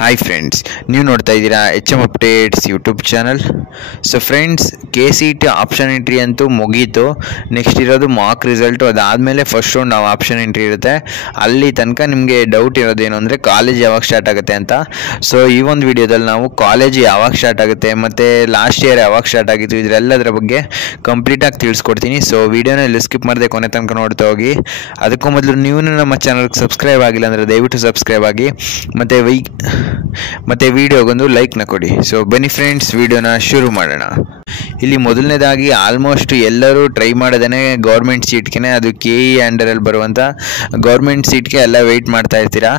Hi friends, ನೀವು ನೋಡ್ತಾ ಇದ್ದೀರಾ H M updates YouTube channel. So friends, KCET option entry ಅಂತೂ ಮುಗೀತು. ನೆಕ್ಸ್ಟ್ ಇರೋದು ಮಾರ್ಕ್ ರಿಸಲ್ಟು. ಅದಾದಮೇಲೆ ಫಸ್ಟ್ ರೌಂಡ್ ನಾವು ಆಪ್ಷನ್ ಎಂಟ್ರಿ ಇರುತ್ತೆ. ಅಲ್ಲಿ ತನಕ ನಿಮಗೆ ಡೌಟ್ ಇರೋದೇನು ಅಂದರೆ ಕಾಲೇಜ್ ಯಾವಾಗ ಸ್ಟಾರ್ಟ್ ಆಗುತ್ತೆ ಅಂತ. ಸೊ ಈ ಒಂದು ವಿಡಿಯೋದಲ್ಲಿ ನಾವು ಕಾಲೇಜ್ ಯಾವಾಗ ಸ್ಟಾರ್ಟ್ ಆಗುತ್ತೆ ಮತ್ತು ಲಾಸ್ಟ್ ಇಯರ್ ಯಾವಾಗ ಸ್ಟಾರ್ಟ್ ಆಗಿತ್ತು ಇದರೆಲ್ಲದರ ಬಗ್ಗೆ ಕಂಪ್ಲೀಟಾಗಿ ತಿಳಿಸ್ಕೊಡ್ತೀನಿ. ಸೊ ವಿಡಿಯೋನ ಇಲ್ಲಿ ಸ್ಕಿಪ್ ಮಾಡದೆ ಕೊನೆ ತನಕ ನೋಡ್ತಾ ಹೋಗಿ. ಅದಕ್ಕೂ ಮೊದಲು ನೀವು ನಮ್ಮ ಚಾನಲ್ಗೆ ಸಬ್ಸ್ಕ್ರೈಬ್ ಆಗಿಲ್ಲ ಅಂದರೆ ದಯವಿಟ್ಟು ಸಬ್ಸ್ಕ್ರೈಬ್ ಆಗಿ ಮತ್ತು ವಿಡಿಯೋಗೊಂದು ಲೈಕ್ನ ಕೊಡಿ. ಸೊ ಬನ್ನಿ ಫ್ರೆಂಡ್ಸ್, ವಿಡಿಯೋನ ಶುರು ಮಾಡೋಣ. ಇಲ್ಲಿ ಮೊದಲನೇದಾಗಿ ಆಲ್ಮೋಸ್ಟ್ ಎಲ್ಲರೂ ಟ್ರೈ ಮಾಡೋದೇ ಗೌರ್ಮೆಂಟ್ ಸೀಟ್ಗೆ, ಅದು KE ಅಂಡರಲ್ಲಿ ಬರುವಂಥ ಗೌರ್ಮೆಂಟ್ ಸೀಟ್ಗೆ ಎಲ್ಲ ವೆಯ್ಟ್ ಮಾಡ್ತಾ ಇರ್ತೀರಾ.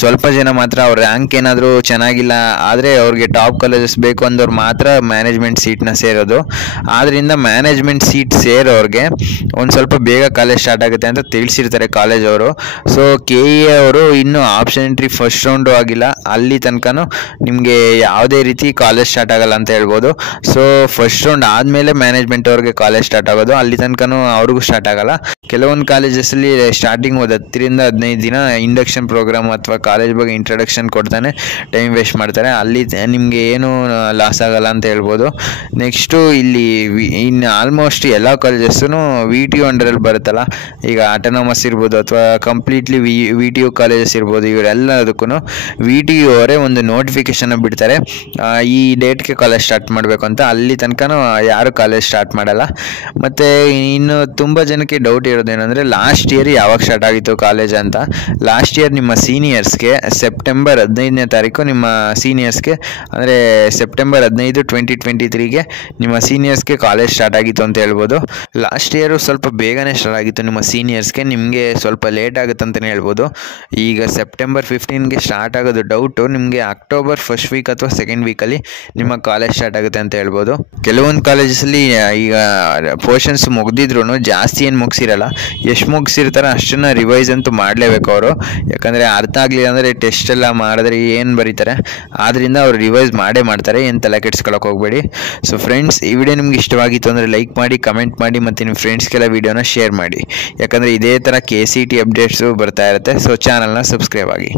ಸ್ವಲ್ಪ ಜನ ಮಾತ್ರ ಅವ್ರ ರ್ಯಾಂಕ್ ಏನಾದರೂ ಚೆನ್ನಾಗಿಲ್ಲ ಆದರೆ ಅವ್ರಿಗೆ ಟಾಪ್ ಕಾಲೇಜಸ್ ಬೇಕು ಅಂದವ್ರು ಮಾತ್ರ ಮ್ಯಾನೇಜ್ಮೆಂಟ್ ಸೀಟ್ನ ಸೇರೋದು. ಆದ್ದರಿಂದ ಮ್ಯಾನೇಜ್ಮೆಂಟ್ ಸೀಟ್ ಸೇರೋರಿಗೆ ಒಂದು ಸ್ವಲ್ಪ ಬೇಗ ಕಾಲೇಜ್ ಸ್ಟಾರ್ಟ್ ಆಗುತ್ತೆ ಅಂತ ತಿಳಿಸಿರ್ತಾರೆ ಕಾಲೇಜ್ ಅವರು. ಸೊ KE ಅವರು ಇನ್ನೂ ಆಪ್ಷನ್ ಎಂಟ್ರಿ ಫಸ್ಟ್ ರೌಂಡು ಆಗಿಲ್ಲ, ಅಲ್ಲಿ ತನಕನೂ ನಿಮಗೆ ಯಾವುದೇ ರೀತಿ ಕಾಲೇಜ್ ಸ್ಟಾರ್ಟ್ ಆಗಲ್ಲ ಅಂತ ಹೇಳ್ಬೋದು. ಸೊ ಫಸ್ಟ್ ರೌಂಡ್ ಆದಮೇಲೆ ಮ್ಯಾನೇಜ್ಮೆಂಟ್ ಅವ್ರಿಗೆ ಕಾಲೇಜ್ ಸ್ಟಾರ್ಟ್ ಆಗೋದು, ಅಲ್ಲಿ ತನಕನೂ ಅವ್ರಿಗೂ ಸ್ಟಾರ್ಟ್ ಆಗಲ್ಲ. ಕೆಲವೊಂದು ಕಾಲೇಜಸಲ್ಲಿ ಸ್ಟಾರ್ಟಿಂಗ್ ಒಂದು 10 ರಿಂದ 15 ದಿನ ಇಂಡಕ್ಷನ್ ಪ್ರೋಗ್ರಾಮ್ ಅಥವಾ ಕಾಲೇಜ್ ಬಗ್ಗೆ ಇಂಟ್ರಡಕ್ಷನ್ ಕೊಡ್ತಾನೆ ಟೈಮ್ ವೇಸ್ಟ್ ಮಾಡ್ತಾರೆ. ಅಲ್ಲಿ ನಿಮಗೆ ಏನು ಲಾಸ್ ಆಗಲ್ಲ ಅಂತ ಹೇಳ್ಬೋದು. ನೆಕ್ಸ್ಟು ಇಲ್ಲಿ ಇನ್ನು ಆಲ್ಮೋಸ್ಟ್ ಎಲ್ಲ ಕಾಲೇಜಸ್ಸೂ VTU ಅಂಡರಲ್ಲಿ ಬರುತ್ತಲ್ಲ, ಈಗ ಆಟೋನಮಸ್ ಇರ್ಬೋದು ಅಥವಾ ಕಂಪ್ಲೀಟ್ಲಿ VTU ಕಾಲೇಜಸ್ ಇರ್ಬೋದು, ಇವರೆಲ್ಲದಕ್ಕೂ VTU ಅವರೇ ಒಂದು ನೋಟಿಫಿಕೇಶನ್ ಬಿಡ್ತಾರೆ ಈ ಡೇಟ್ಗೆ ಕಾಲೇಜ್ ಸ್ಟಾರ್ಟ್ ಮಾಡಬೇಕು ಅಂತ. ಅಲ್ಲಿ ತನಕನೂ ಯಾರು ಕಾಲೇಜ್ ಸ್ಟಾರ್ಟ್ ಮಾಡಲ್ಲ. ಮತ್ತು ಇನ್ನು ತುಂಬ ಜನಕ್ಕೆ ಡೌಟ್ ಇರೋದೇನೆಂದರೆ ಲಾಸ್ಟ್ ಇಯರ್ ಯಾವಾಗ ಸ್ಟಾರ್ಟ್ ಆಗಿತ್ತು ಕಾಲೇಜ್ ಅಂತ. ಲಾಸ್ಟ್ ಇಯರ್ ನಿಮ್ಮ ಸೀನಿಯರ್ಸ್ಗೆ ಸೆಪ್ಟೆಂಬರ್ 15ನೇ ತಾರೀಕು ನಿಮ್ಮ ಸೀನಿಯರ್ಸ್ಗೆ, ಅಂದರೆ ಸೆಪ್ಟೆಂಬರ್ 15, 2023ಗೆ ನಿಮ್ಮ ಸೀನಿಯರ್ಸ್ಗೆ ಕಾಲೇಜ್ ಸ್ಟಾರ್ಟ್ ಆಗಿತ್ತು ಅಂತ ಹೇಳ್ಬೋದು. ಲಾಸ್ಟ್ ಇಯರು ಸ್ವಲ್ಪ ಬೇಗನೆ ಸ್ಟಾರ್ಟ್ ಆಗಿತ್ತು ನಿಮ್ಮ ಸೀನಿಯರ್ಸ್ಗೆ, ನಿಮಗೆ ಸ್ವಲ್ಪ ಲೇಟ್ ಆಗುತ್ತೆ ಅಂತಲೇ ಹೇಳ್ಬೋದು. ಈಗ ಸೆಪ್ಟೆಂಬರ್ 15ಗೆ ಸ್ಟಾರ್ಟ್ ಆಗೋದು ಡೌಟು, ನಿಮಗೆ ಅಕ್ಟೋಬರ್ ಫಸ್ಟ್ ವೀಕ್ ಅಥವಾ ಸೆಕೆಂಡ್ ವೀಕಲ್ಲಿ ನಿಮ್ಮ ಕಾಲೇಜ್ ಸ್ಟಾರ್ಟ್ ಆಗುತ್ತೆ ಅಂತ ಹೇಳ್ಬೋದು. ಕೆಲವೊಂದು ಕಾಲೇಜಸಲ್ಲಿ ಈಗ ಪೋರ್ಷನ್ಸ್ ಮುಗ್ದಿದ್ರು ಜಾಸ್ತಿ ಏನು ಮುಗಿಸಿರಲ್ಲ, ಎಷ್ಟು ಮುಗಿಸಿರ್ತಾರೆ ಅಷ್ಟನ್ನು ರಿವೈಸ್ ಅಂತೂ ಮಾಡಲೇಬೇಕು ಅವರು. ಯಾಕಂದರೆ ಅರ್ಥ ಆಗಲಿಲ್ಲ ಅಂದರೆ ಟೆಸ್ಟ್ ಎಲ್ಲ ಮಾಡಿದ್ರೆ ಏನು ಬರೀತಾರೆ, ಆದ್ದರಿಂದ ಅವರು ರಿವೈಸ್ ಮಾಡೇ ಮಾಡ್ತಾರೆ, ಏನು ತಲೆ ಕೆಡಿಸ್ಕೊಳ್ಳೋಕೆ ಹೋಗಬೇಡಿ. ಸೊ ಫ್ರೆಂಡ್ಸ್, ಈ ವಿಡಿಯೋ ನಿಮ್ಗೆ ಇಷ್ಟವಾಗಿತ್ತು ಅಂದರೆ ಲೈಕ್ ಮಾಡಿ, ಕಮೆಂಟ್ ಮಾಡಿ ಮತ್ತು ನಿಮ್ಮ ಫ್ರೆಂಡ್ಸ್ಗೆಲ್ಲ ವಿಡಿಯೋನ ಶೇರ್ ಮಾಡಿ. ಯಾಕಂದರೆ ಇದೇ ಥರ KCET ಅಪ್ಡೇಟ್ಸು ಬರ್ತಾ ಇರುತ್ತೆ. ಸೊ ಚಾನಲ್ನ ಸಬ್ಸ್ಕ್ರೈಬ್ ಆಗಿ.